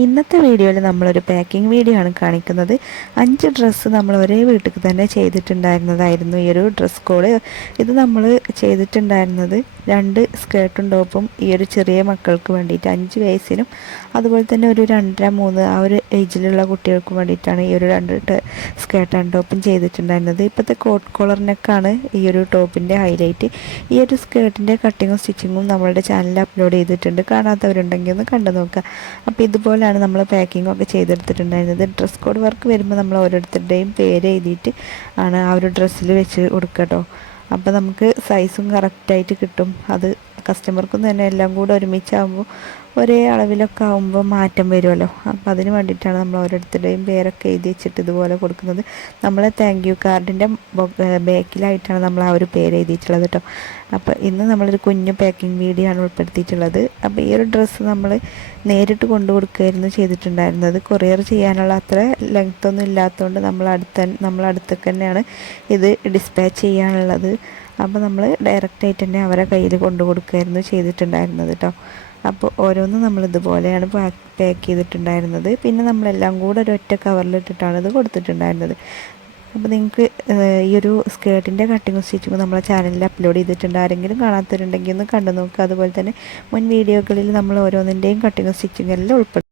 ഇന്നത്തെ വീഡിയോയിൽ നമ്മളൊരു പാക്കിംഗ് വീഡിയോ ആണ് കാണിക്കുന്നത്. 5 ഡ്രസ്സ് നമ്മൾ ഒരേ വീട്ടിൽ തന്നെ ചെയ്തിട്ടുണ്ടായിരുന്നതായിരുന്നു ഈ ഒരു ഡ്രസ് കോഡ്. ഇത് നമ്മൾ ചെയ്തിട്ടുണ്ടായിരുന്നത് 2 സ്കേർട്ടും ടോപ്പും ഈ ഒരു ചെറിയ മക്കൾക്ക് വേണ്ടിയിട്ട് 5 വയസ്സിനും അതുപോലെ തന്നെ ഒരു 2.5 3 ആ ഒരു ഏജിലുള്ള കുട്ടികൾക്ക് വേണ്ടിയിട്ടാണ് ഈ ഒരു 2 സ്കേർട്ട് ആൻഡ് ടോപ്പും ചെയ്തിട്ടുണ്ടായിരുന്നത്. ഇപ്പോഴത്തെ കോട്ട് കോളർ നെക്കാണ് ഈ ഒരു ടോപ്പിൻ്റെ ഹൈലൈറ്റ്. ഈ ഒരു സ്കേർട്ടിൻ്റെ കട്ടിങ്ങും സ്റ്റിച്ചിങ്ങും നമ്മളുടെ ചാനലിൽ അപ്ലോഡ് ചെയ്തിട്ടുണ്ട്. കാണാത്തവരുണ്ടെങ്കിൽ ഒന്ന് കണ്ടു നോക്കുക. അപ്പോൾ ഇതുപോലെയാണ് നമ്മൾ പാക്കിങ്ങൊക്കെ ചെയ്തെടുത്തിട്ടുണ്ടായിരുന്നത്. ഡ്രസ് കോഡ് വർക്ക് വരുമ്പോൾ നമ്മൾ ഓരോരുത്തരുടെയും പേര് എഴുതിയിട്ട് ആണ് ആ ഒരു ഡ്രസ്സിൽ വെച്ച് കൊടുക്കുക കേട്ടോ. അപ്പോൾ നമുക്ക് സൈസും കറക്റ്റായിട്ട് കിട്ടും. അത് കസ്റ്റമർക്കും തന്നെ എല്ലാം കൂടെ ഒരുമിച്ചാകുമ്പോൾ ഒരേ അളവിലൊക്കെ ആകുമ്പോൾ മാറ്റം വരുമല്ലോ. അപ്പോൾ അതിന് വേണ്ടിയിട്ടാണ് നമ്മൾ ഓരോരുത്തരുടെയും പേരൊക്കെ എഴുതി വെച്ചിട്ട് ഇതുപോലെ കൊടുക്കുന്നത്. നമ്മളെ താങ്ക് യു കാർഡിൻ്റെ ബാക്കിലായിട്ടാണ് നമ്മൾ ആ ഒരു പേര് എഴുതിയിട്ടുള്ളത് കേട്ടോ. അപ്പോൾ ഇന്ന് നമ്മളൊരു കുഞ്ഞു പാക്കിംഗ് വീഡിയോ ആണ് ഉൾപ്പെടുത്തിയിട്ടുള്ളത്. അപ്പോൾ ഈ ഒരു ഡ്രസ്സ് നമ്മൾ നേരിട്ട് കൊണ്ടു കൊടുക്കുകയായിരുന്നു ചെയ്തിട്ടുണ്ടായിരുന്നത്. കൊറിയർ ചെയ്യാനുള്ള അത്ര ലെങ്ത് ഒന്നും ഇല്ലാത്തതുകൊണ്ട് നമ്മളടുത്തൊക്കെ തന്നെയാണ് ഇത് ഡിസ്പാച്ച് ചെയ്യാനുള്ളത്. അപ്പോൾ നമ്മൾ ഡയറക്റ്റായിട്ട് തന്നെ അവരെ കയ്യിൽ കൊണ്ടു കൊടുക്കുകയായിരുന്നു ചെയ്തിട്ടുണ്ടായിരുന്നത് കേട്ടോ. അപ്പോൾ ഓരോന്നും നമ്മൾ ഇതുപോലെയാണ് പാക്ക് ചെയ്തിട്ടുണ്ടായിരുന്നത്. പിന്നെ നമ്മളെല്ലാം കൂടെ ഒരൊറ്റ കവറിലിട്ടിട്ടാണ് ഇത് കൊടുത്തിട്ടുണ്ടായിരുന്നത്. അപ്പോൾ നിങ്ങൾക്ക് ഈ ഒരു സ്കേർട്ടിൻ്റെ കട്ടിങ്ങും സ്റ്റിച്ചിങ്ങും നമ്മളെ ചാനലിൽ അപ്ലോഡ് ചെയ്തിട്ടുണ്ട്. ആരെങ്കിലും കാണാത്തവരുണ്ടെങ്കിൽ ഒന്ന് കണ്ടു നോക്കുക. അതുപോലെ തന്നെ മുൻ വീഡിയോകളിൽ നമ്മൾ ഓരോന്നിൻ്റെയും കട്ടിങ്ങും സ്റ്റിച്ചിങ്ങും എല്ലാം ഉൾപ്പെടുത്തും.